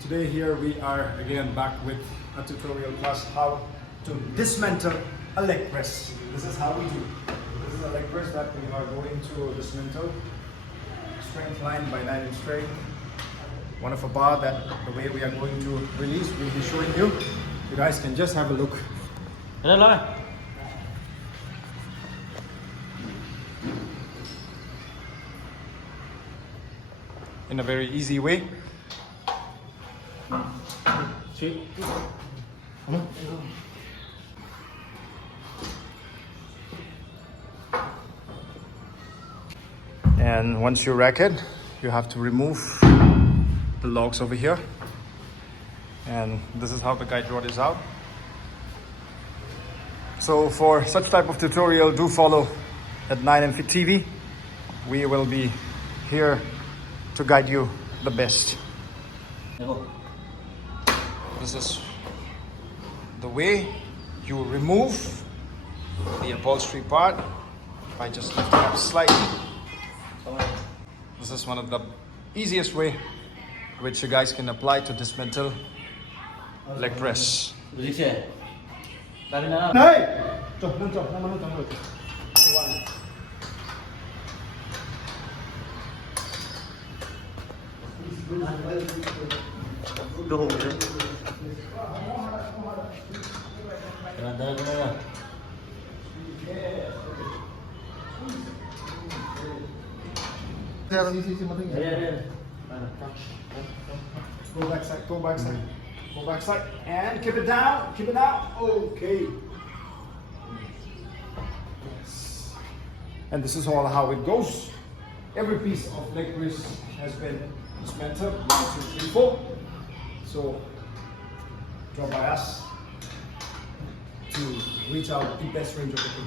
Today here we are again back with a tutorial class how to dismantle a leg press. This is how we do. This is a leg press that we are going to dismantle. Strength line by 9-inch strength. One of a bar that the way we are going to release we'll be showing you. You guys can just have a look. In a very easy way. And once you rack it, you have to remove the logs over here. And this is how the guide rod is out. So for such type of tutorial, do follow at 9MFit TV. We will be here to guide you the best. This is the way you remove the upholstery part by just lifting up slightly. This is one of the easiest way which you guys can apply to dismantle leg press. Go back side, go back side, go back side, and keep it down, keep it down. Okay. Yes. And this is all how it goes. Every piece of leg press has been dismantled. 1, 2, 3, 4. So, draw by us to reach out the best range of the thing.